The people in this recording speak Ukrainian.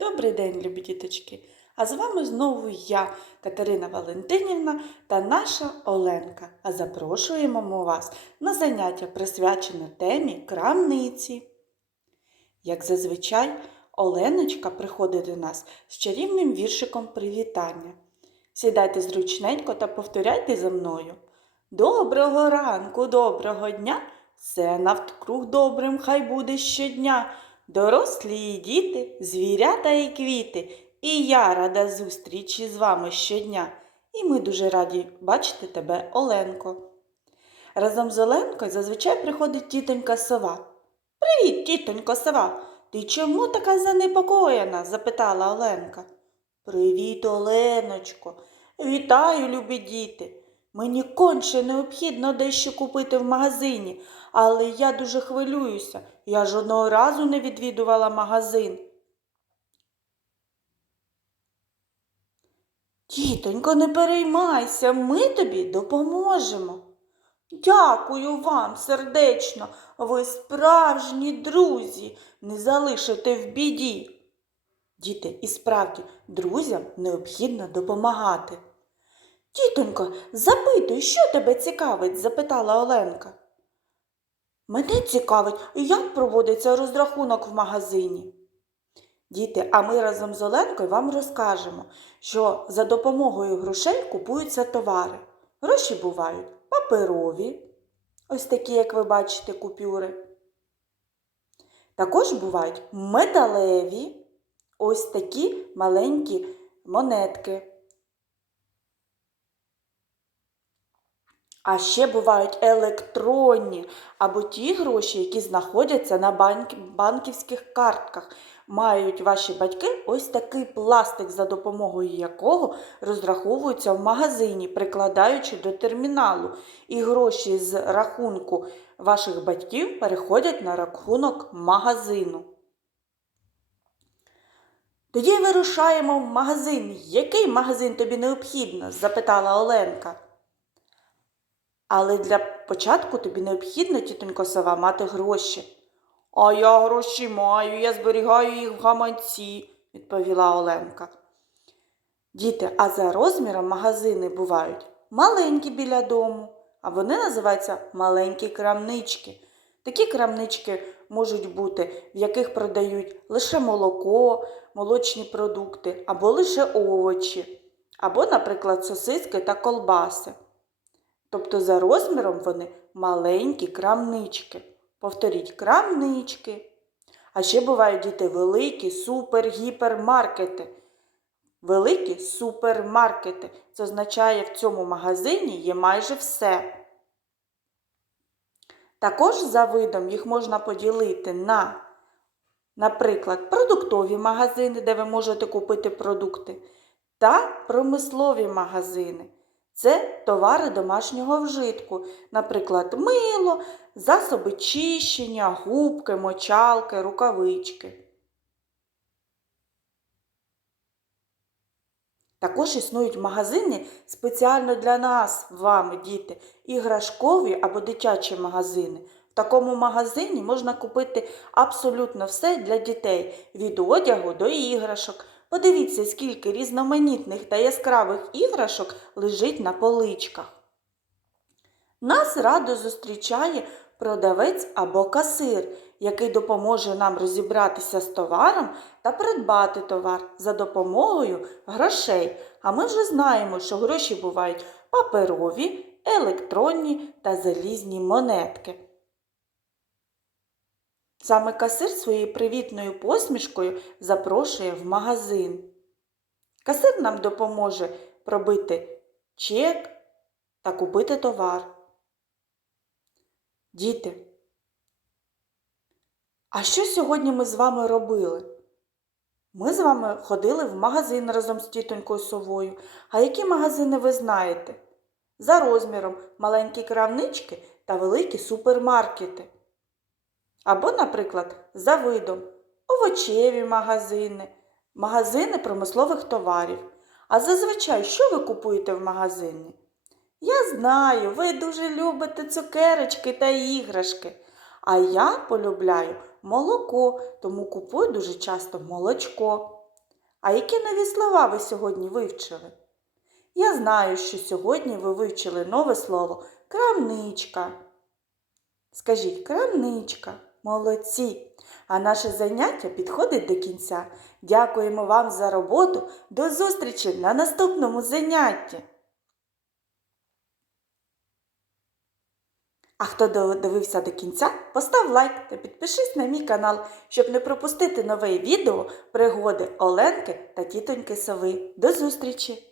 Добрий день, любі діточки! А з вами знову я, Катерина Валентинівна та наша Оленка. А запрошуємо ми вас на заняття, присвячене темі крамниці. Як зазвичай, Оленочка приходить до нас з чарівним віршиком привітання. Сідайте зручненько та повторяйте за мною. Доброго ранку, доброго дня! Все навкруг добрим хай буде щодня. Дорослі і діти, звірята і квіти. І я рада зустрічі з вами щодня. І ми дуже раді бачити тебе, Оленко. Разом з Оленкою зазвичай приходить тітонька сова. Привіт, тітонько сова. Ти чому така занепокоєна? запитала Оленка. Привіт, Оленочко. Вітаю, любі діти. Мені конче необхідно дещо купити в магазині, але я дуже хвилююся. Я жодного разу не відвідувала магазин. Тітонько, не переймайся, ми тобі допоможемо. Дякую вам сердечно, ви справжні друзі, не залишите в біді. Діти, і справді, друзям необхідно допомагати. Тітонько, запитуй, що тебе цікавить? запитала Оленка. Мене цікавить, як проводиться розрахунок в магазині. Діти, а ми разом з Оленкою вам розкажемо, що за допомогою грошей купуються товари. Гроші бувають паперові, ось такі, як ви бачите, купюри. Також бувають металеві, ось такі маленькі монетки. А ще бувають електронні або ті гроші, які знаходяться на банк... банківських картках. Мають ваші батьки ось такий пластик, за допомогою якого розраховуються в магазині, прикладаючи до терміналу. І гроші з рахунку ваших батьків переходять на рахунок магазину. Тоді вирушаємо в магазин. Який магазин тобі необхідно? запитала Оленка. Але для початку тобі необхідно, тітонько сова, мати гроші. А я гроші маю, я зберігаю їх в гаманці, відповіла Оленка. Діти, а за розміром магазини бувають маленькі біля дому, а вони називаються маленькі крамнички. Такі крамнички можуть бути, в яких продають лише молоко, молочні продукти, або лише овочі, або, наприклад, сосиски та колбаси. Тобто за розміром вони маленькі крамнички. Повторіть крамнички. А ще бувають діти великі супер-гіпермаркети. Великі супермаркети. Це означає, в цьому магазині є майже все. Також за видом їх можна поділити на, наприклад, продуктові магазини, де ви можете купити продукти, та промислові магазини. Це товари домашнього вжитку, наприклад, мило, засоби чищення, губки, мочалки, рукавички. Також існують магазини спеціально для нас, вами, діти, іграшкові або дитячі магазини. В такому магазині можна купити абсолютно все для дітей від одягу до іграшок. Подивіться, скільки різноманітних та яскравих іграшок лежить на поличках. Нас радо зустрічає продавець або касир, який допоможе нам розібратися з товаром та придбати товар за допомогою грошей. А ми вже знаємо, що гроші бувають паперові, електронні та залізні монетки. Саме касир своєю привітною посмішкою запрошує в магазин. Касир нам допоможе пробити чек та купити товар. Діти, а що сьогодні ми з вами робили? Ми з вами ходили в магазин разом з тітонькою совою. А які магазини ви знаєте? За розміром маленькі крамнички та великі супермаркети. Або, наприклад, за видом овочеві магазини, магазини промислових товарів. А зазвичай, що ви купуєте в магазині? Я знаю, ви дуже любите цукерочки та іграшки. А я полюбляю молоко, тому купую дуже часто молочко. А які нові слова ви сьогодні вивчили? Я знаю, що сьогодні ви вивчили нове слово крамничка. Скажіть крамничка, молодці. А наше заняття підходить до кінця. Дякуємо вам за роботу. До зустрічі на наступному занятті. А хто додивився до кінця, постав лайк та підпишись на мій канал, щоб не пропустити нове відео пригоди Оленки та тітоньки Сови. До зустрічі!